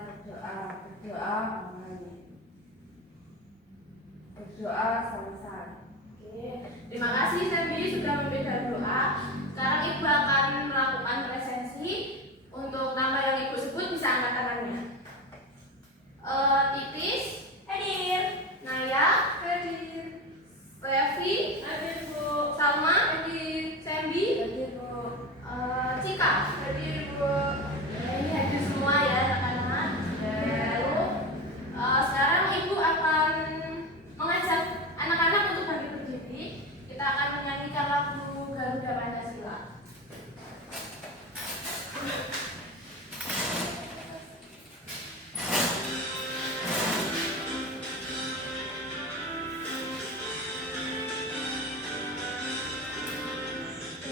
berdoa kembali. Berdoa selesai. Oke, terima kasih Sandy sudah memberikan doa. Sekarang Ibu akan melakukan presensi. Untuk nama yang Ibu sebut bisa angkat tangannya. Titis, Hadir. Naya, Hadir. Levi, Hadir, Bu. Salma, Hadir. Sandy, Hadir, Bu. Cika. Hadir, Bu. Ini hadir semua ya anak-anak. Lalu sekarang Ibu akan mengajak anak-anak untuk bangkit berdiri. Kita akan menyanyikan lagu Garuda Pancasila.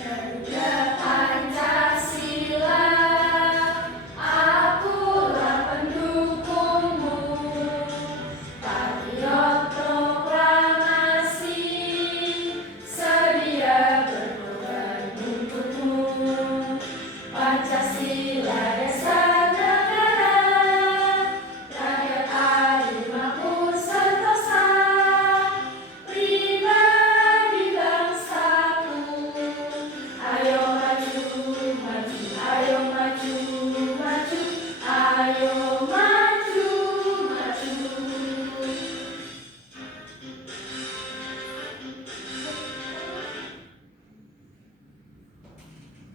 Garuda Pancasila, akulah pendukungmu. Patriot proklamasi, sedia berkorban untukmu. Pancasila dasar negara, rakyat adil makmur sentosa, pribadi bangsaku. Ayo maju, maju, ayo maju, maju, ayo maju, maju.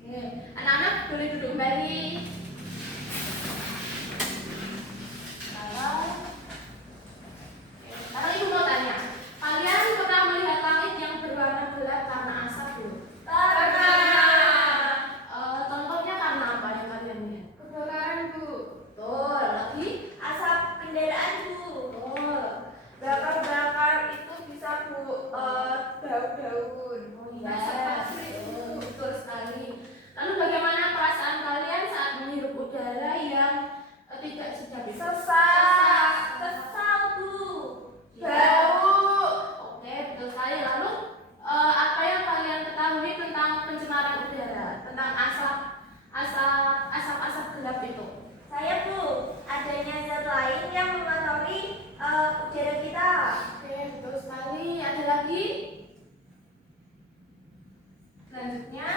Oke, anak-anak boleh duduk kembali. Sekarang Ibu mau tanya, kalian pernah melihat langit yang berwarna gelap karena asap belum? Contohnya karena apa yang kalian lihat? Kebakaran, Bu. Betul, lagi? Asap kendaraan, Bu. Betul. Bakar-bakar itu bisa, Bu, daun-daun. Oh Asap iya, pabrik, Bu. betul sekali. Lalu bagaimana perasaan kalian saat menghirup udara yang tidak sedap itu? Sesak. Kesal, Bu. Bau. Oke, betul sekali. Lalu apa yang kalian ketahui tentang pencemaran udara, tentang asap gelap itu? Saya, Bu, adanya zat lain yang mengotori udara kita. Oke, betul sekali. Ada lagi? Selanjutnya,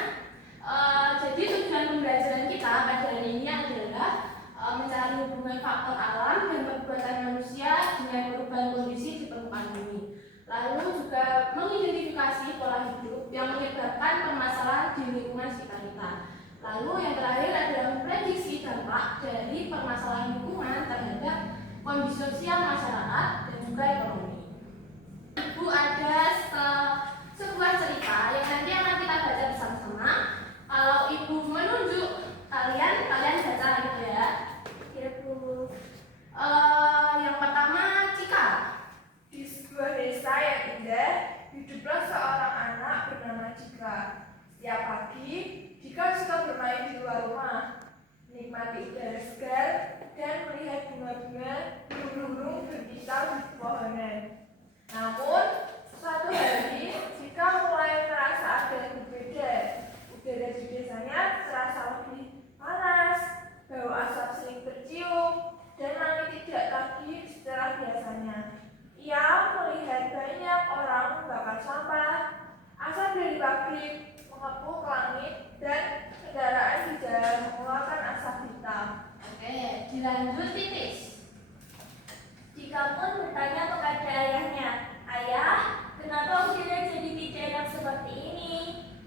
jadi tujuan pembelajaran kita pada hari ini adalah mencari hubungan faktor alam dan perbuatan manusia dengan perubahan kondisi di permukaan bumi. Lalu juga mengidentifikasi pola hidup yang menyebabkan permasalahan di lingkungan sekitar kita. Lalu yang terakhir adalah memprediksi dampak dari permasalahan lingkungan terhadap kondisi sosial masyarakat dan juga ekonomi. Ibu ada sebuah cerita yang nanti akan kita baca bersama-sama. Kalau Ibu menunjuk kalian baca gitu ya. Ya, Bu. Yang pertama Cika. Di sebuah desa yang indah, hiduplah seorang anak bernama Cika. Setiap pagi, Cika suka bermain di luar rumah, menikmati udara segar, dan melihat bunga-bunga, burung-burung berkicau di pepohonan. Namun, suatu hari, Cika mulai merasa ada yang berbeda. Udara di desanya terasa lebih panas, bau asap sering tercium, dan langit tidak lagi secerah biasanya. Ia melihat banyak orang membakar sampah, asap dari pabrik mengepul ke langit, dan kendaraan di jalan mengeluarkan asap hitam. Oke, dilanjut Titis. Jika pun bertanya kepada ayahnya, "Ayah, kenapa udara jadi tidak enak seperti ini?"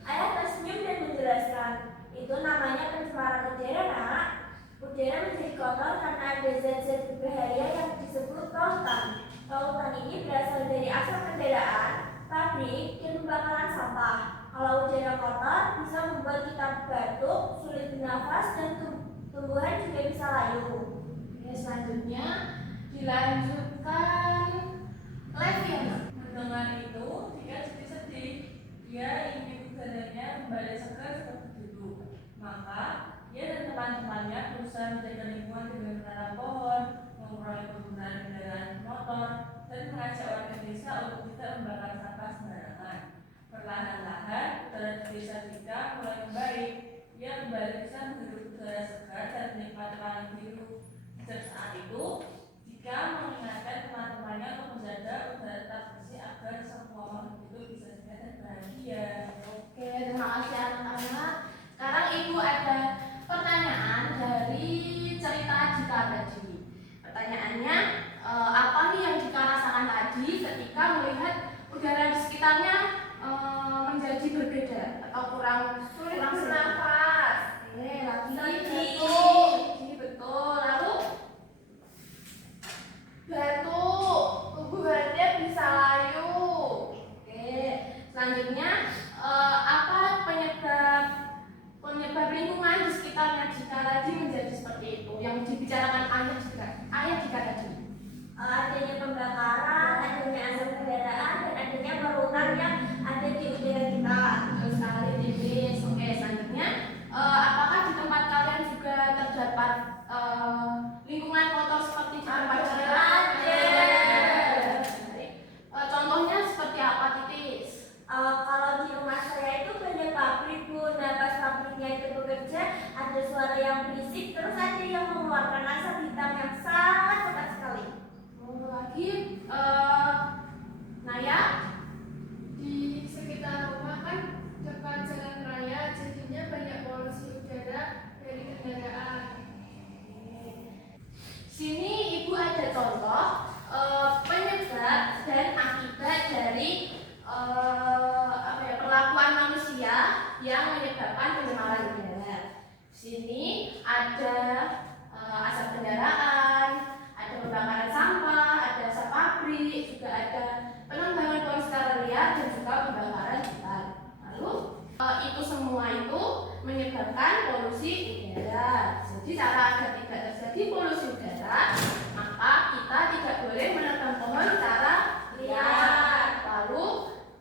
Ayah tersenyum dan menjelaskan, "Itu namanya pencemaran udara, Nak. Udara menjadi kotor karena ada zat-zat berbahaya yang disebut polutan. Polutan ini berasal dari asap kendaraan, pabrik, dan pembakaran sampah. Kalau udara kotor bisa membuat kita batuk, sulit bernafas, dan tumbuhan juga bisa layu." Oke, selanjutnya dilanjutkan Levi. Mendengar itu, dia jadi sedih. Dia ingin udaranya kembali segar seperti dulu. Maka, dia dan teman-temannya berusaha menjaga lingkungan dengan menanam pohon, mengurangi penggunaan kendaraan motor, dan mengajak warga desa untuk tidak membakar sampah sembarangan. Perlahan-lahan, udara di desa kita mulai membaik. Ia kembali bisa menghirup udara segar dan menikmati langit biru. Sejak saat itu, jika mengingatkan teman-temannya untuk menjaga udara tetap bersih agar semua makhluk hidup bisa sehat dan bahagia. Oke, terima kasih anak-anak. Sekarang Ibu ada pertanyaan dari cerita Dika tadi. Pertanyaannya, apa nih yang Dika rasakan tadi ketika melihat udara di sekitarnya menjadi berbeda atau kurang Sulit sehat? bernafas. Lagi betul. Lalu Batuk. Tubuhannya bisa layu. oke, selanjutnya apa penyebab lingkungan di sekitarnya Dika tadi menjadi seperti itu yang dibicarakan ayah Dika tadi? Adanya pembakaran, adanya asap kendaraan, dan adanya barutan yang ada di udara kita. Betul sekali, Denis. Oke, selanjutnya apakah di tempat kalian juga terdapat lingkungan kotor seperti di tempat Dika? Contohnya seperti apa, Titis? Kalau di rumah saya itu banyak pabrik, Bu. Nah, pas pabriknya itu bekerja, ada suara yang berisik, terus ada yang mengeluarkan asap hitam yang sangat pekat sekali. Lagi, Naya? Di sekitar rumah kan dekat jalan raya, jadinya banyak polusi udara dari kendaraan. Sini Ibu ada contoh penyebab dan akibat dari perlakuan manusia yang menyebabkan pencemaran udara. Sini ada asap kendaraan, ada pembakaran sampah, ada asap pabrik, juga ada penambangan polusi liar dan juga pembakaran hutan. Lalu itu semua itu menyebabkan polusi udara. Jadi cara agar tidak terjadi polusi udara, maka kita tidak boleh menebang pohon secara liar. Lalu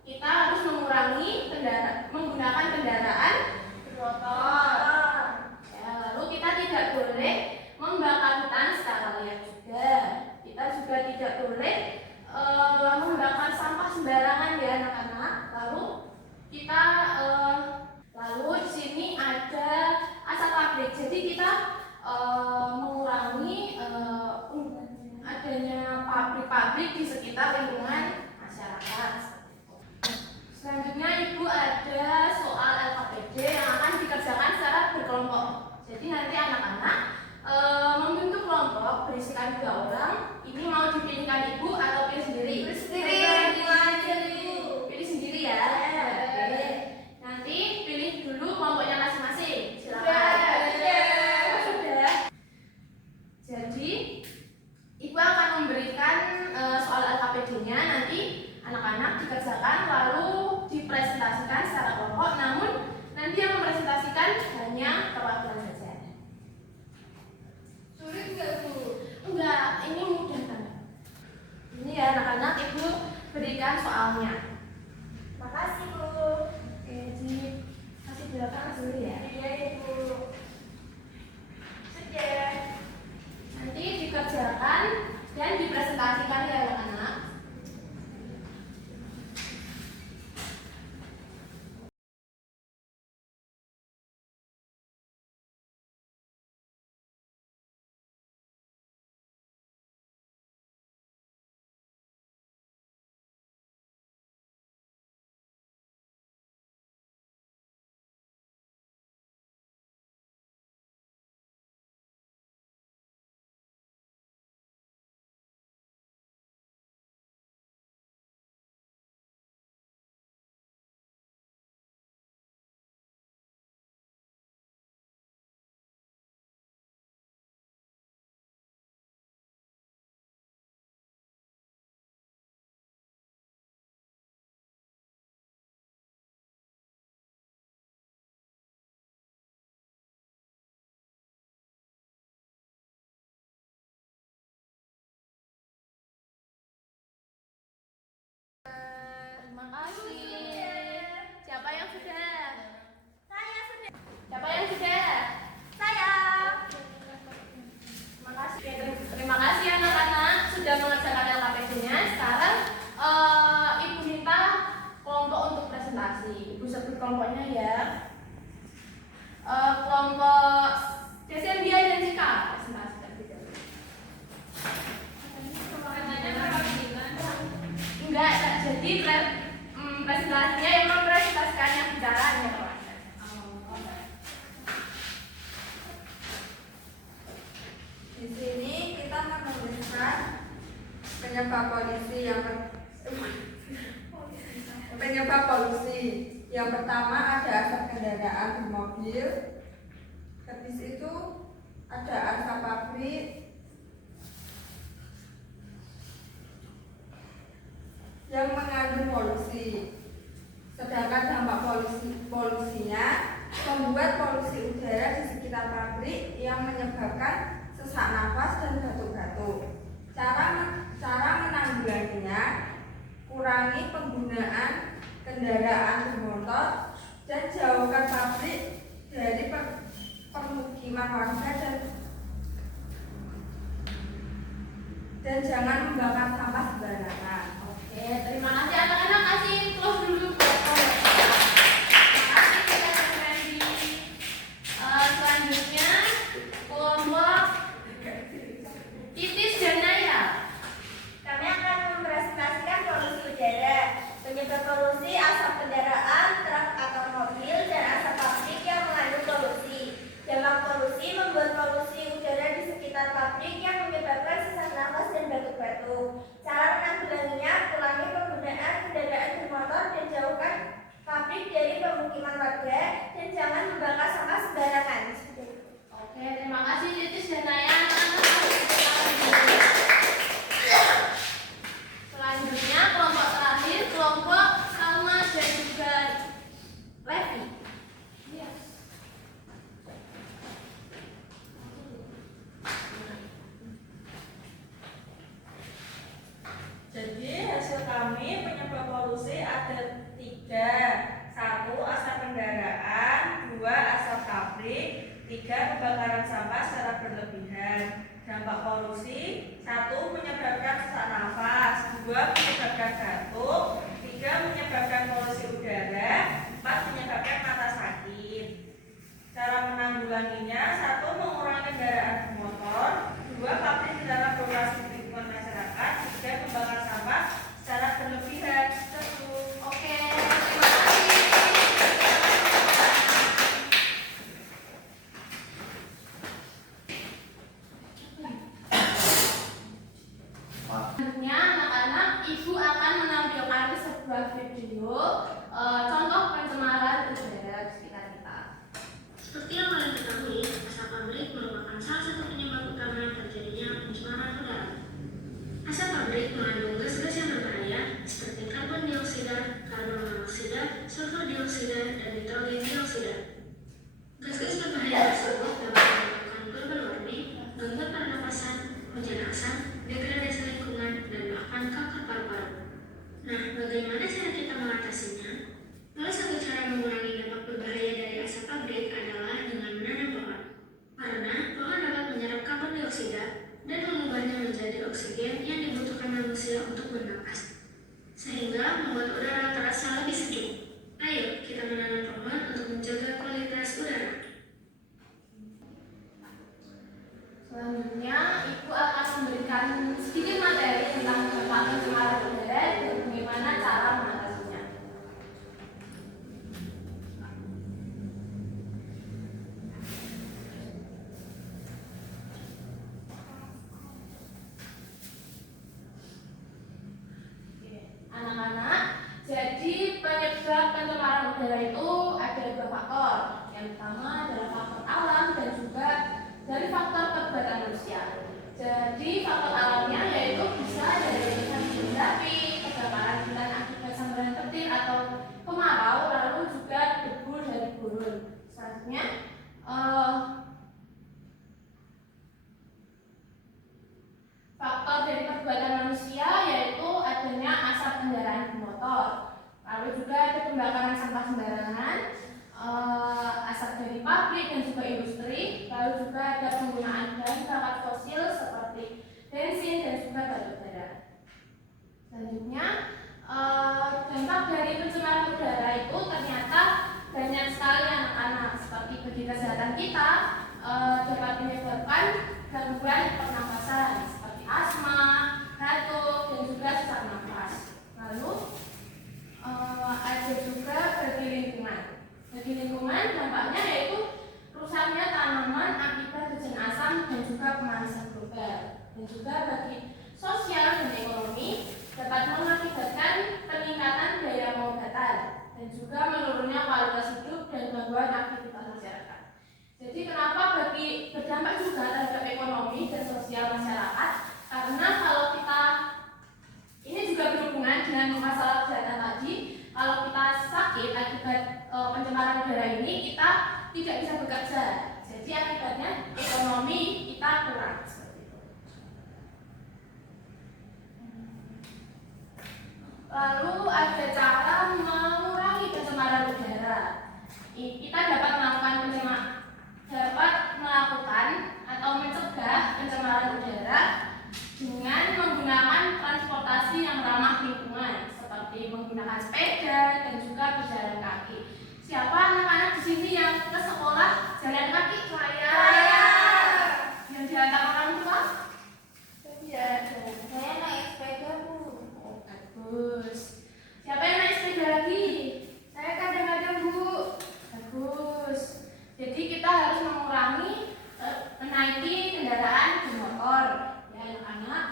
kita harus mengurangi menggunakan kendaraan bermotor. Ya, lalu kita tidak boleh membakar hutan secara liar juga. Kita juga tidak boleh membakar sampah sembarangan ya anak-anak. Lalu di sini ada asap pabrik. Jadi kita mengurangi adanya pabrik-pabrik di sekitar lingkungan masyarakat. Selanjutnya Ibu ada soal LKPD yang akan dikerjakan secara berkelompok. Jadi nanti anak-anak membentuk kelompok berisikan 2 orang. Ini mau dipilihkan Ibu atau pilih sendiri? Pilih sendiri. Pilih sendiri ya. Oke. Nanti pilih dulu kelompoknya masing-masing. Silakan. Sudah. Jadi Ibu akan memberikan soal LKPD-nya, nanti anak-anak dikerjakan lalu dipresentasikan secara kelompok. Namun nanti yang mempresentasikan hanya perwakilan saja. Sulit nggak, Bu? Enggak, ini mudah banget. Ini ya anak-anak, Ibu berikan soalnya. Makasih, Bu. Oke, kasih di belakang dulu ya. Iya, Ibu. Sudah. Nanti dikerjakan dan dipresentasikan ya anak-anak. Terima kasih. Siapa yang sudah? Saya sudah. Siapa yang sudah? Saya. Terima kasih. Terima kasih anak-anak sudah mengerjakan LKPD-nya. Sekarang Ibu minta kelompok untuk presentasi. Ibu sebut kelompoknya ya. Kelompok Desendia dan Cika presentasi. presentasinya yang mempresentasikan yang bicaranya. Di sini kita menuliskan penyebab polusi Yang pertama ada asap kendaraan di mobil. Habis itu ada asap pabrik. Yang mengandung polusi. Sedangkan dampak polusinya membuat polusi udara di sekitar pabrik yang menyebabkan sesak nafas dan batuk-batuk. Cara menanggulanginya, kurangi penggunaan kendaraan bermotor dan jauhkan pabrik dari permukiman warga dan jangan membakar sampah sembarangan. Oke, terima kasih anak-anak. Kasih close dulu buat kalian. Terima kasih. Kita akan di selanjutnya kelompok Titis dan Naya. Kami akan mempresentasikan polusi udara. Penyebab polusi asap kendaraan, truk atau mobil, dan asap pabrik yang mengandung polusi. Dampak polusi membuat polusi udara di sekitar pabrik yang menyebabkan sesak nafas dan batuk-batuk. Cara menanggulanginya, kurangi penggunaan kendaraan bermotor dan jauhkan pabrik dari pemukiman warga dan jangan membakar sampah sembarangan. Oke, terima kasih Titis dan Naya. Selanjutnya kelompok terakhir, kelompok Salma dan juga Levi. Jadi hasil kami penyebab polusi ada 3. 1. Asap kendaraan. 2. Asap pabrik. 3. Pembakaran sampah secara berlebihan. Dampak polusi 1. Menyebabkan sesak nafas. 2. Menyebabkan batuk. 3. Menyebabkan polusi udara. 4. Menyebabkan mata sakit. Cara menanggulanginya 1. Mengurangi kendaraan bermotor. 2. Pabrik dilarang beroperasi di lingkungan masyarakat. 3. Membakar sampah secara berlebihan. Oke, terima kasih. Selanjutnya anak-anak, ibu akan menampilkan sebuah video contoh pencemaran udara di sekitar kita. Seperti yang kalian ketahui, asap pabrik merupakan salah satu penyebab utama terjadinya pencemaran udara. Asap pabrik mengandung gas-gas yang berbahaya seperti karbon dioksida, karbon monoksida, sulfur dioksida, dan nitrogen dioksida. Gas-gas berbahaya tersebut dapat menyebabkan global warming, gangguan pernapasan, hujan asam, degradasi lingkungan, dan bahkan kanker paru-paru. Nah, bagaimana cara kita mengatasinya? Salah satu cara mengurangi dampak berbahaya dari asap pabrik adalah dengan menanam pohon. Karena pohon dapat menyerap karbon dioksida dan mengubahnya menjadi oksigen yang dibutuhkan manusia untuk bernapas, sehingga membuat udara terasa lebih sejuk. Ayo, kita menanam pohon untuk menjaga kualitas udara. Selanjutnya, ibu akan memberikan sedikit materi tentang dampak pencemaran udara dan bagaimana cara mengatasinya. Anak-anak, jadi penyebab pencemaran udara itu ada 2 faktor. Yang pertama adalah faktor alam dan juga dari faktor perbuatan manusia. Jadi faktor alamnya yaitu bisa dari letusan gunung berapi, kebakaran hutan akibat sambaran petir atau kemarau, lalu juga debu dari gurun. Selanjutnya faktor dari perbuatan manusia yaitu adanya asap kendaraan bermotor, lalu juga ada pembakaran sampah sembarangan, asap dari pabrik dan juga industri, lalu juga ada penggunaan bahan bakar fosil seperti bensin dan juga batu bara. Selanjutnya, dampak dari pencemaran udara itu ternyata banyak sekali anak-anak, seperti bagi kesehatan kita dapat menyebabkan gangguan pernapasan seperti asma, batuk, dan juga sesak nafas. Lalu kesehatan dan juga menurunnya kualitas hidup dan gangguan aktivitas masyarakat. Jadi kenapa berdampak juga terhadap ekonomi dan sosial masyarakat? Karena kalau kita ini juga berhubungan dengan masalah kesehatan tadi. Kalau kita sakit akibat pencemaran udara ini, kita tidak bisa bekerja. Jadi akibatnya ekonomi kita kurang. Seperti itu. Lalu ada cara mengurangi pencemaran udara. Kita dapat melakukan atau mencegah pencemaran udara dengan menggunakan transportasi yang ramah lingkungan seperti menggunakan sepeda dan juga berjalan kaki. Siapa anak-anak di sini yang ke sekolah jalan kaki? Saya. Yang diantar orang tua? Iya. Saya naik sepeda, Bu. Oh, bagus. Siapa yang naik sepeda lagi? Saya kadang-kadang, Bu. Bagus. Jadi kita harus mengurangi menaiki kendaraan bermotor, ya anak-anak.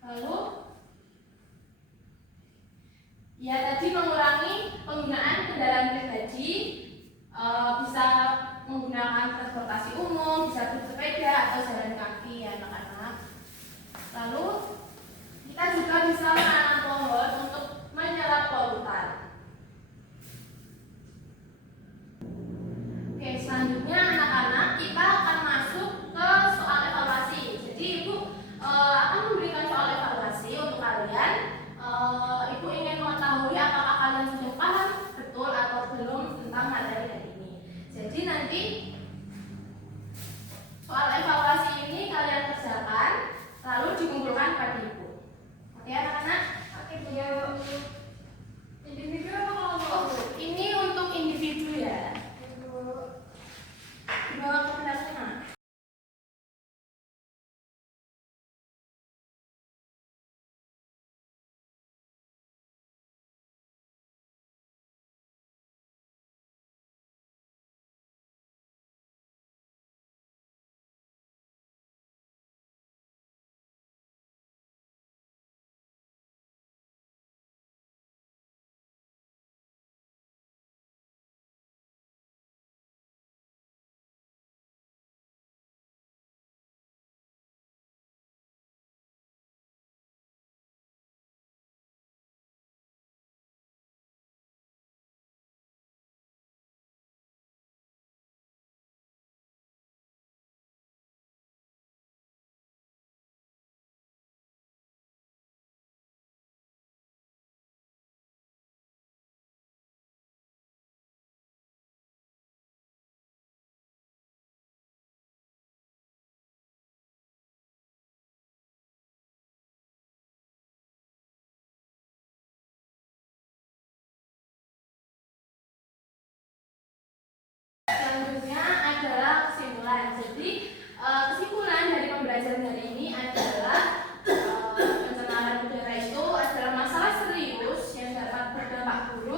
Lalu, ya tadi mengurangi penggunaan kendaraan pribadi, bisa menggunakan transportasi umum, bisa bersepeda atau jalan kaki, ya anak-anak. Lalu, kita juga bisa menanam pohon untuk menyerap polutan. Oke, selanjutnya anak-anak kita akan masuk ke soal evaluasi. Jadi Ibu akan memberikan soal evaluasi untuk kalian. Ibu ingin mengetahui apakah kalian sudah paham betul atau belum tentang materi hari ini. Jadi nanti soal evaluasi ini kalian kerjakan, lalu dikumpulkan pada Ibu. Oke anak-anak? Oke, Bu. Individu apa kelompok, Oh, Bu? ini untuk individu ya. Dibawa ke benar sana. Selanjutnya adalah kesimpulan. Jadi kesimpulan dari pembelajaran hari ini adalah pencemaran udara itu adalah masalah serius yang dapat berdampak buruk